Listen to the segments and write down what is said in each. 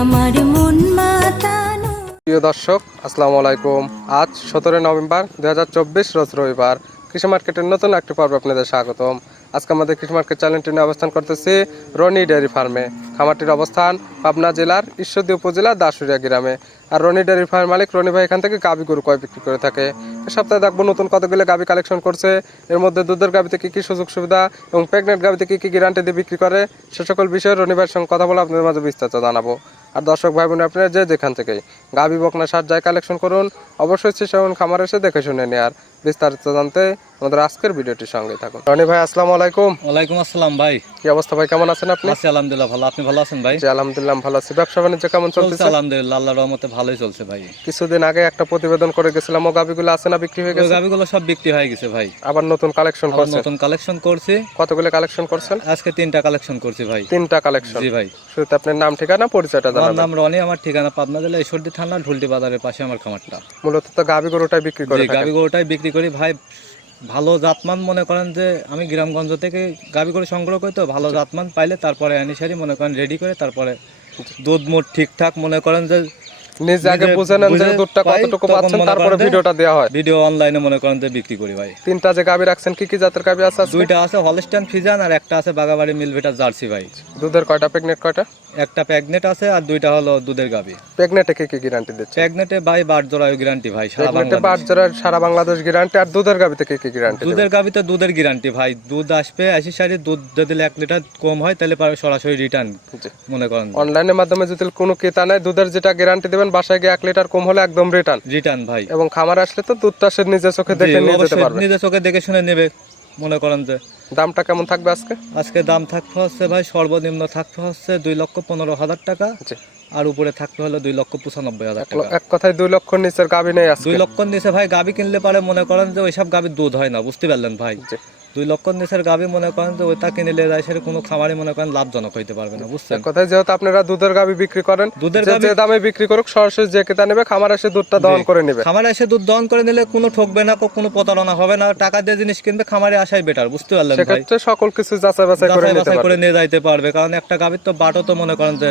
আমার মন মাতানো। প্রিয় দর্শক, আসসালামু আলাইকুম। আজ সতেরোই নভেম্বর দু হাজার চব্বিশ, রোজ রবিবার। কৃষি মার্কেটের নতুন একটি পর্ব আপনাদের স্বাগতম। আজকে আমাদের কৃষি মার্কেট চ্যানেলটি নিয়ে অবস্থান করতেছি রনি ডেয়ারি ফার্মে। খামারটির অবস্থান পাবনা জেলার ঈশ্বরদী উপজেলার দাসুরিয়া গ্রামে। আর রনি ডেয়ারি ফার্ম মালিক রনি ভাই এখান থেকে গাবি গরু কয় বিক্রি করে থাকে। এ সপ্তাহে দেখব নতুন কতগুলো গাবি কালেকশন করছে। এর মধ্যে দুধের গাবিতে কি কি সুযোগ সুবিধা এবং প্রেগনেন্ট গাবিতে কি কি গ্যারান্টি দিয়ে বিক্রি করে, সে সকল বিষয়ে রনি ভাইয়ের সঙ্গে কথা বলে আপনাদের মাঝে বিস্তারিত জানাব। আর দর্শক ভাই বোন আপনারা যে যেখান থেকে গাবি বকনা সার যায় কালেকশন করুন, অবশ্যই সেমন খামার এসে দেখে শুনে নেয়ার বিস্তারিত জানতে আমাদের আজকের ভিডিওটির সঙ্গে থাকুন। রনি ভাই আসসালামু আলাইকুম। ওয়ালাইকুম আসসালাম ভাই। কি অবস্থা ভাই কেমন আছেন আপনি? আছি আলহামদুলিল্লাহ ভালো। আপনি ভালো আছেন ভাই? জি আলহামদুলিল্লাহ ভালো আছি। ব্যবসা বাণিজ্য কেমন চলছে আলহামদুলিল্লাহ আল্লাহর রহমতে ভালোই চলছে ভাই। কিছুদিন আগে একটা প্রতিবেদন করে গেছিলাম ও গাবিগুলো আছে না বিক্রি হয়ে গেছে? গাবিগুলো সব বিক্রি হয়ে গেছে ভাই। আবার নতুন কালেকশন করছেন? নতুন কালেকশন করছি। কতগুলো কালেকশন করছেন? আজকে তিনটা কালেকশন করছি ভাই। তিনটা কালেকশন। জি ভাই। শুরুতে আপনার নাম ঠিকানা পরিচয়টা আমার জানাবেন। নাম রনি আমার ঠিকানা পাবনা জেলা ঈশ্বরদী থানা ঢুলটি বাজারের পাশে আমার খামারটা। মূলত তো গাবি গরুটাই বিক্রি করি গাবি গরুটাই বিক্রি করি। ভাই ভালো জাতমান মনে করেন যে আমি গ্রামগঞ্জ থেকে গাবি করে সংগ্রহ করি তো ভালো জাতমান পাইলে তারপরে আনিসারি মনে করেন রেডি করে তারপরে দুধ মোট ঠিকঠাক মনে করেন যে নিজে আগে বুঝে নেন যে দুধটা কতটুকু পাচ্ছেন তারপরে ভিডিওটা দেওয়া হয়। ভিডিও অনলাইনে মনে করেন যে বিক্রি করি ভাই। তিনটা যে গাবি রাখছেন কি কি জাতের গাবি আছে দুইটা আছে হলস্টাইন ফিজান আর একটা আছে বাগাবাড়ি মিলভেটার জার্সি ভাই। দুধের কয়টা কয়টা? একটা প্যাগনেট আছে আর দুইটা হলো দুধের গাবি। প্রেগনেন্টে কি কি গ্যারান্টি দিচ্ছে? প্যাগনেটে ভাই বাট জোড়ায় গ্যারান্টি ভাই সারা বাংলাদেশ। বাট জোড়ার সারা বাংলাদেশ গ্যারান্টি আর দুধের গাবিতে কি কি গ্যারান্টি দুধের গাবিতে দুধের গ্যারান্টি ভাই দুধ আসবে আশি সারি দুধ যদি এক লিটার কম হয় তাহলে সরাসরি রিটার্ন মনে করেন। অনলাইনের মাধ্যমে যদি কোনো ক্রেতা নেয় দুধের যেটা গ্যারান্টি দেবেন বাসায় গিয়ে এক লিটার কম হলে একদম রিটার্ন রিটার্ন ভাই। এবং খামার আসলে তো দুধটা সে নিজে চোখে দেখে নিয়ে যেতে পারবে। নিজের চোখে দেখে শুনে নেবে মনে করেন যে। দামটা কেমন থাকবে আজকে? আজকে দাম থাকতে হচ্ছে ভাই সর্বনিম্ন থাকতে হচ্ছে দুই লক্ষ পনেরো হাজার টাকা। আর উপরে থাকতে হলো দুই লক্ষ পঁচানব্বই হাজার এক টাকা। এক কথায় দুই লক্ষ নিচের গাবি নেই দুই লক্ষ নিচে ভাই গাবি কিনলে পারে মনে করেন যে ওইসব গাবির দুধ হয় না বুঝতে পারলেন ভাই। দুই লক্ষ নিচের গাবি মনে করেন যে ওইটা কিনলে যায় সেটা কোনো খামারে মনে করেন লাভজনক হইতে পারবে না বুঝছেন? কথায় যেহেতু আপনারা দুধের গাবি বিক্রি করেন দুধের যে দামে বিক্রি করুক সরাসরি যে ক্রেতা নেবে খামার এসে দুধটা দহন করে নেবে। খামারে এসে দুধ দহন করে নিলে কোনো ঠকবে না কোনো প্রতারণা হবে না টাকা দিয়ে জিনিস কিনবে খামারে আসাই বেটার বুঝতে পারলেন ভাই? সেক্ষেত্রে সকল কিছু যাচাই বাছাই করে নিতে পারবে। নিয়ে যাইতে পারবে কারণ একটা গাবির তো বাটও তো মনে করেন যে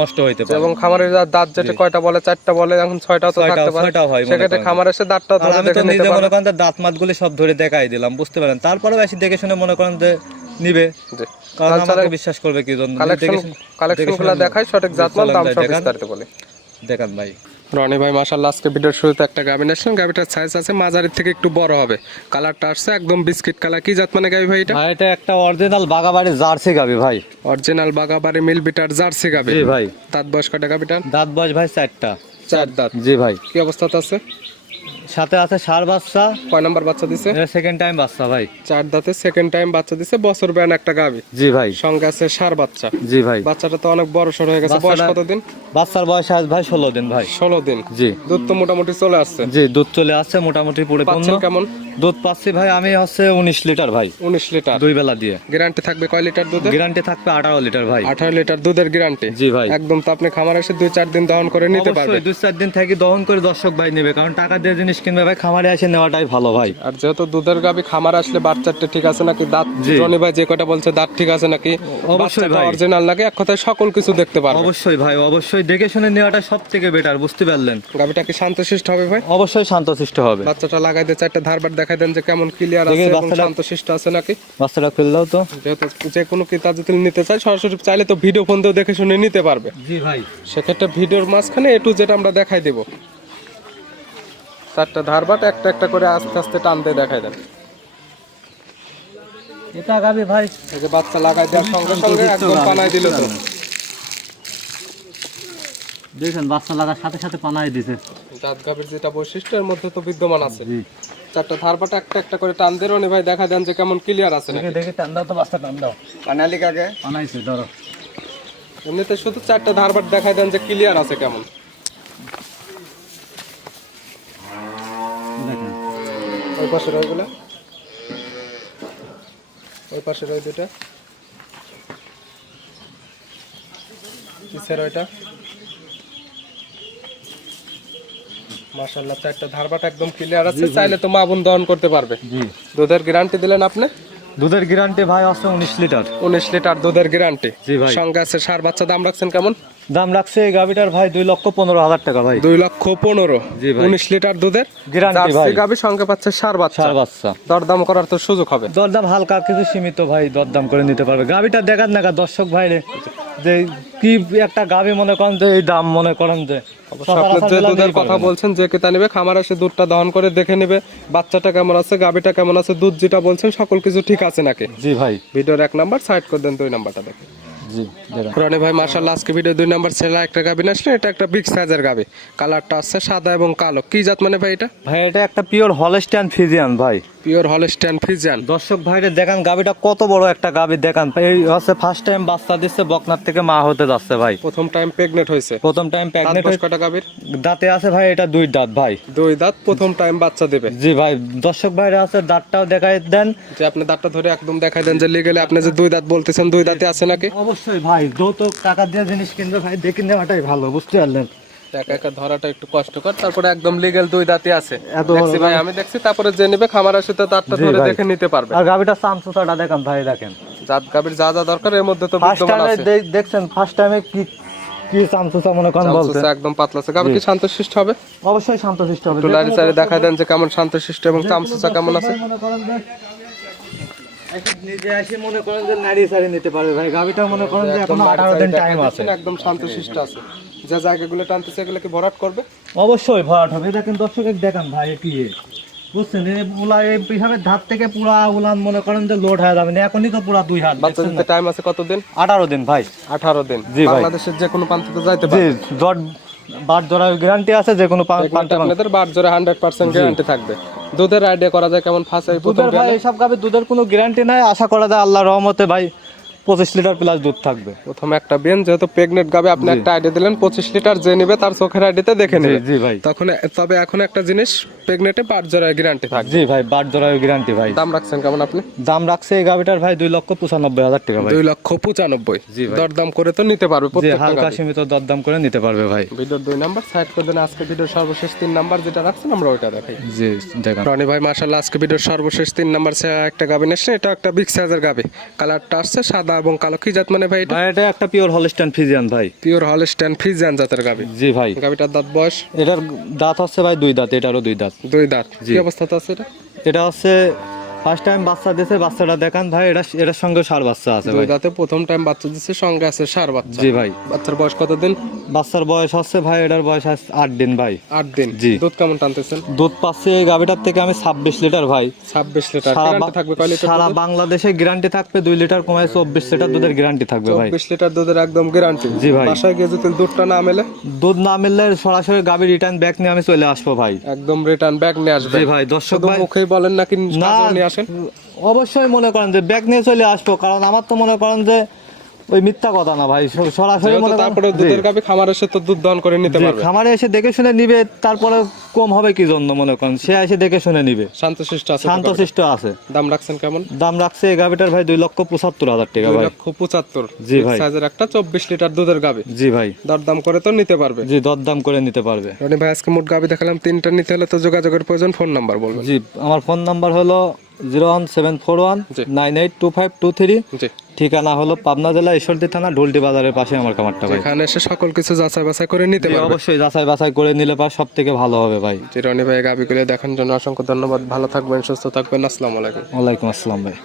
নষ্ট হইতে পারে। এবং খামারের দাঁত যেটা কয়টা বলে চারটা বলে এখন ছয়টাও তো থাকতে পারে। ছয়টা হয় সেক্ষেত্রে করেন। খামার এসে দাঁতটা তো আমি তো দেখে নিতে নিজে মনে করেন দাঁত মাতগুলি সব ধরে দেখাই দিলাম বুঝতে পারেন। তারপরেও এসে দেখে শুনে মনে করেন যে নিবে। কারণ আমাকে বিশ্বাস করবে কি জন্য? কালেকশন কালেকশন দেখে গুলো দেখাই সঠিক জাতমান দাম সব। বিস্তারিত বলে। দেখান ভাই। রনি ভাই মাশাল্লাহ আজকে ভিডিওর শুরুতে একটা গাবি নিয়েছিলাম গাবিটার সাইজ আছে মাঝারির থেকে একটু বড় হবে। কালারটা আসছে একদম বিস্কিট কালার। কি জাত মানে গাবি ভাই এটা? ভাই এটা একটা অরিজিনাল বাগাবাড়ি জার্সি গাবি ভাই। অরিজিনাল বাগাবাড়ি মিল বিটার জার্সি গাবি জি ভাই। দাঁত বয়স কটা গাবিটার দাঁত বয়স ভাই চারটা। চার দাঁত। জি ভাই। কি অবস্থাতে আছে? সাথে আছে সার বাচ্চা। কয় নাম্বার বাচ্চা দিছে? এটা সেকেন্ড টাইম বাচ্চা ভাই। চার দাঁতে সেকেন্ড টাইম বাচ্চা দিছে বছর ব্যান একটা গাবি। জি ভাই। সঙ্গে আছে সার বাচ্চা। জি ভাই। বাচ্চাটা তো অনেক বড় সড় হয়ে গেছে। বয়স কতদিন? বাচ্চার বয়স আজ ভাই ষোলো দিন ভাই। ষোলো দিন। জি। দুধ তো মোটামুটি চলে আসছে। জি দুধ চলে আসছে মোটামুটি পড়ে কেমন? দুধ পাচ্ছি ভাই আমি হচ্ছে উনিশ লিটার ভাই। উনিশ লিটার। দুই বেলা দিয়ে। গ্যারান্টি থাকবে কয় লিটার দুধের? গ্যারান্টি থাকবে আঠারো লিটার ভাই। আঠারো লিটার দুধের গ্যারান্টি। জি ভাই। একদম তো আপনি খামার এসে দুই চার দিন দহন করে নিতে পারবেন। অবশ্যই দুই চার দিন থেকে দহন করে দর্শক ভাই নেবে কারণ টাকা দিয়ে জিনিস কিনবে ভাই খামারে এসে নেওয়াটাই ভালো ভাই। আর যেহেতু দুধের গাবি খামার আসলে বাচ্চাটা ঠিক আছে নাকি দাঁত। রনি ভাই যে কটা বলছে দাঁত ঠিক আছে নাকি? অবশ্যই ভাই। অরিজিনাল নাকি? এক কথায় সকল কিছু দেখতে পারবে। অবশ্যই ভাই অবশ্যই দেখে শুনে নেওয়াটা সব থেকে বেটার বুঝতে পারলেন। গাবিটা কি শান্তশিষ্ট হবে ভাই? অবশ্যই শান্তশিষ্ট হবে। বাচ্চাটা লাগাই দিয়ে চারটা ধারবার দেখাই দেন যে কেমন ক্লিয়ার আছে এবং শান্তশিষ্ট আছে নাকি? বাচ্চাটা খুললেও তো। যেহেতু যে কোনো ক্রেতা যদি নিতে চায় সরাসরি চাইলে তো ভিডিও ফোন দেখে শুনে নিতে পারবে। জি ভাই। সেক্ষেত্রে ভিডিওর মাঝখানে এ টু যেটা আমরা দেখাই দেব। চারটা ধারবাট একটা একটা করে আস্তে আস্তে টানতে দেখাই দেন। এটা গাবি ভাই। এই যে বাচ্চা লাগাই দেওয়ার সঙ্গে সঙ্গে একদম পানায় দিল তো। দেখেন বাচ্চা লাগার সাথে সাথে পানায় দিছে। জাত গাভীর যেটা বৈশিষ্ট্য এর মধ্যে তো বিদ্যমান আছে। জি। চারটা ধারবাট একটা একটা করে টান দিয়ে রনি ভাই দেখা দেন যে কেমন ক্লিয়ার আছে নাকি। দেখে দেখে টান দাও তো বাচ্চা টান দাও। পানালি কাকে পানাইছে ধরো। এমনিতে শুধু চারটা ধারবাট দেখাই দেন যে ক্লিয়ার আছে কেমন। ওই পাশে রইগুলা ওই পাশে রই দুটা কিসের ওইটা মাশাল্লাহ চারটা ধারবাট একদম ক্লিয়ার আছে। চাইলে তো মা বোন দহন করতে পারবে। দুধের গ্যারান্টি দিলেন আপনি? দুধের গ্যারান্টি ভাই আছে উনিশ লিটার। উনিশ লিটার দুধের গ্যারান্টি। সঙ্গে আছে সার বাচ্চা দাম রাখছেন কেমন? দাম রাখছে এই গাভিটার ভাই দুই লক্ষ পনেরো হাজার টাকা ভাই। দুই লক্ষ পনেরো। জি ভাই। উনিশ লিটার দুধের? ভাই। গাভী সঙ্গে পাচ্ছে সার বাচ্চা। চার বাচ্চা। দরদাম করার তো সুযোগ হবে। দরদাম হালকা কিছু সীমিত ভাই দরদাম করে নিতে পারবে। গাভিটা দেখার না দর্শক ভাইরে যে কি একটা গাভি মনে করেন যে এই দাম মনে করেন যে। যে দুধের কথা বলছেন যে কেতা নেবে খামার এসে দুধটা দহন করে দেখে নেবে। বাচ্চাটা কেমন আছে গাভীটা কেমন আছে দুধ যেটা বলছেন সকল কিছু ঠিক আছে নাকি? জি ভাই। ভিডিওর এক নাম্বার সাইড করে দেন দুই নাম্বারটা দেখে। জি রনি ভাই মার্শাল্লাহ আজকে ভিডিও দুই নাম্বার ছেলে একটা গাবি নিয়ে আসলেন এটা একটা বিগ সাইজের গাবি। কালারটা আছে সাদা এবং কালো। কি জাত মানে ভাই এটা? ভাই এটা একটা পিওর হলস্টাইন ফিজিয়ান ভাই। পিওর হলস্টাইন ফিজিয়ান দর্শক ভাইরে দেখান গাবিটা কত বড় একটা গাবি দেখান। এই হচ্ছে ফার্স্ট টাইম বাচ্চা দিচ্ছে বকনার থেকে মা হতে যাচ্ছে ভাই। প্রথম টাইম প্রেগনেন্ট হয়েছে। প্রথম টাইম দাঁত প্রেগনেন্ট বয়স কটা গাভীর দাঁতে আছে ভাই এটা দুই দাঁত ভাই। দুই দাঁত প্রথম টাইম বাচ্চা দেবে। জি ভাই দর্শক ভাইরে আছে দাঁতটাও দেখাই দেন। যে আপনি দাঁতটা ধরে একদম দেখাই দেন যে লিগেলে আপনি যে দুই দাঁত বলতেছেন দুই দাঁতে আছে নাকি? অবশ্যই ভাই যৌতুক টাকা দিয়ে জিনিস কিনবে ভাই দেখে নেওয়াটাই ভালো বুঝতে পারলেন। একা একা ধরাটা একটু কষ্টকর। তারপরে একদম লিগেল দুই দাঁতে আছে। দেখছি ভাই আমি দেখছি তারপরে যে নিবে খামার আসে তো দাঁতটা ধরে দেখে নিতে পারবে। আর গাবিটা সামসুসাটা দেখান ভাই দেখেন। জাত গাভীর যা যা দরকার এর মধ্যে তো বিদ্যমান আছে। দেখছেন ফার্স্ট টাইমে কি কি সামসুসা মনে করেন বলতে? একদম পাতলা আছে। গাভী কি শান্তশিষ্ট হবে? অবশ্যই শান্তশিষ্ট হবে। একটু লারি চারি দেখাই দেন যে কেমন শান্তশিষ্ট এবং চামচুসা কেমন আছে। নিজে এসে মনে করেন যে নাড়ি সারি নিতে পারবে ভাই। গাবিটা মনে করেন যে এখন একদম লারি আঠারো চারি দিন টাইম আছে। একদম শান্তশিষ্ট আছে। যে জায়গাগুলো টানতেছে এগুলো কি ভরাট করবে? অবশ্যই ভরাট হবে। দেখেন দর্শকের দেখান ভাই কি বুঝছেন? এই উলা এই হিসাবে ধার থেকে পুরা উলান মনে করেন যে লোড হয়ে যাবে না। এখনই তো পুরা দুই হাত বাচ্চা দিতে টাইম আছে কতদিন আঠারো দিন ভাই। আঠারো দিন। জি ভাই। বাংলাদেশের যে কোনো প্রান্তে যাইতে জি পারে জট বার জোড়ার গ্যারান্টি আছে যে কোনো পা- এগুলোতে পাল্টে মাল- আপনাদের বার জোরে হান্ড্রেড পার্সেন্ট গ্যারান্টি থাকবে। দুধের আইডিয়া করা যায় কেমন? প্রথম দুধের ভাই এইসব গাবে দুধের কোনো গ্যারান্টি নাই। আশা করা যায় আল্লাহ রহমতে ভাই পঁচিশ লিটার প্লাস দুধ থাকবে। প্রথম একটা বেন যেহেতু প্রেগনেন্ট গাবে আপনি একটা আইডিয়া দিলেন পঁচিশ লিটার যে নিবে তার চোখের আইডিতে দেখে নেবে। জি ভাই। তখন তবে এখন একটা জিনিস প্রেগনেন্টে বার জোরে গ্যারান্টি থাকবে। জি ভাই বার জোড়ার গ্যারান্টি ভাই। দাম রাখছেন কেমন আপনি? দাম রাখছে এই গাবিটার ভাই দুই লক্ষ পঁচানব্বই হাজার টাকা ভাই। দুই লক্ষ পঁচানব্বই। জি ভাই। দরদাম করে তো নিতে পারবে হালকা সীমিত দরদাম করে নিতে পারবে ভাই। ভিডিওর দুই নাম্বার সাইড করে দেন আজকে ভিডিওর সর্বশেষ তিন নাম্বার যেটা রাখছেন আমরা ওইটা দেখাই। জি দেখেন। রনি ভাই মার্শাল্লাহ আজকে ভিডিওর সর্বশেষ তিন নাম্বার একটা গাবি নেসছেন এটা একটা বিগ সাইজের গাবি। কালারটা আসছে সাদা এবং কালো কি জাত মানে ভাই এটা? ভাই এটা একটা পিওর হলস্টাইন ফ্রিজিয়ান ভাই। পিওর হলস্টাইন ফ্রিজিয়ান জাতের গাবি। জি ভাই। গাবিটার দাঁত বয়স? এটার দাঁত আছে ভাই দুই দাঁত এটারও দুই দাঁত। দুই দাঁত। কি অবস্থাতে আছে এটা? এটা হচ্ছে ফার্স্ট টাইম বাচ্চা দিয়েছে বাচ্চাটা দেখান ভাই এটা এটার সঙ্গে সার বাচ্চা আছে দুই ভাই। দাঁতে প্রথম টাইম বাচ্চা দিচ্ছে সঙ্গে আছে সার বাচ্চা। জি ভাই। বাচ্চার বয়স কতদিন? বাচ্চার বয়স হচ্ছে ভাই এটার বয়স আছে আট দিন ভাই। আট দিন। জি। দুধ কেমন টানতেছেন? দুধ পাচ্ছে এই গাভিটার থেকে আমি ছাব্বিশ লিটার ভাই। ছাব্বিশ লিটার। গ্যারান্টি থাকবে সারা বাংলাদেশে গ্যারান্টি থাকবে দুই লিটার কমায় চব্বিশ লিটার দুধের গ্যারান্টি থাকবে ভাই। চব্বিশ লিটার দুধের একদম গ্যারান্টি জি ভাই। বাসায় গিয়ে যদি দুধটা না মেলে? দুধ না মিললে সরাসরি গাভি রিটার্ন ব্যাক নিয়ে আমি চলে আসব ভাই। একদম রিটার্ন ব্যাক নিয়ে আসবে। জি ভাই দর্শক ভাই মুখেই বলেন নাকি না আসেন। অবশ্যই মনে করেন যে ব্যাগ নিয়ে চলে আসব কারণ আমার তো মনে করেন যে ওই মিথ্যা কথা না ভাই সরাসরি মনে তারপরে দুধের গাবি খামার এসে তো দুধ দহন করে নিতে পারবে। খামারে এসে দেখে শুনে নিবে তারপরে কম হবে কি জন্য মনে করেন? সে এসে দেখে শুনে নিবে। শান্তশিষ্ট আছে তো গাভীটা। শান্তশিষ্ট আছে। দাম রাখছেন কেমন? দাম রাখছে এই গাভিটার ভাই দুই লক্ষ পঁচাত্তর হাজার টাকা ভাই। লক্ষ পঁচাত্তর। জি ভাই। সাইজের একটা চব্বিশ লিটার দুধের গাবি জি ভাই। দরদাম করে তো নিতে পারবে। জি দরদাম করে নিতে পারবে। রনি ভাই আজকে মোট গাবি দেখালাম তিনটা নিতে হলে তো যোগাযোগের প্রয়োজন ফোন নাম্বার বলবেন। জি আমার ফোন নাম্বার হলো zero one seven four one nine eight two five two three. ঠিকানা হলো পাবনা জেলা ঈশ্বরদী থানা ঢোলটি বাজারের পাশে আমার খামারটা ভাই। এখানে এসে সকল কিছু যাচাই বাছাই করে নিতে পারবে। অবশ্যই যাচাই বাছাই করে নিলে পা সব থেকে ভালো হবে ভাই। রনি ভাই গাবিগুলো দেখার জন্য অসংখ্য ধন্যবাদ। ভালো থাকবেন সুস্থ থাকবেন। আসসালামু আলাইকুম। ওয়ালাইকুম আসসালাম ভাই।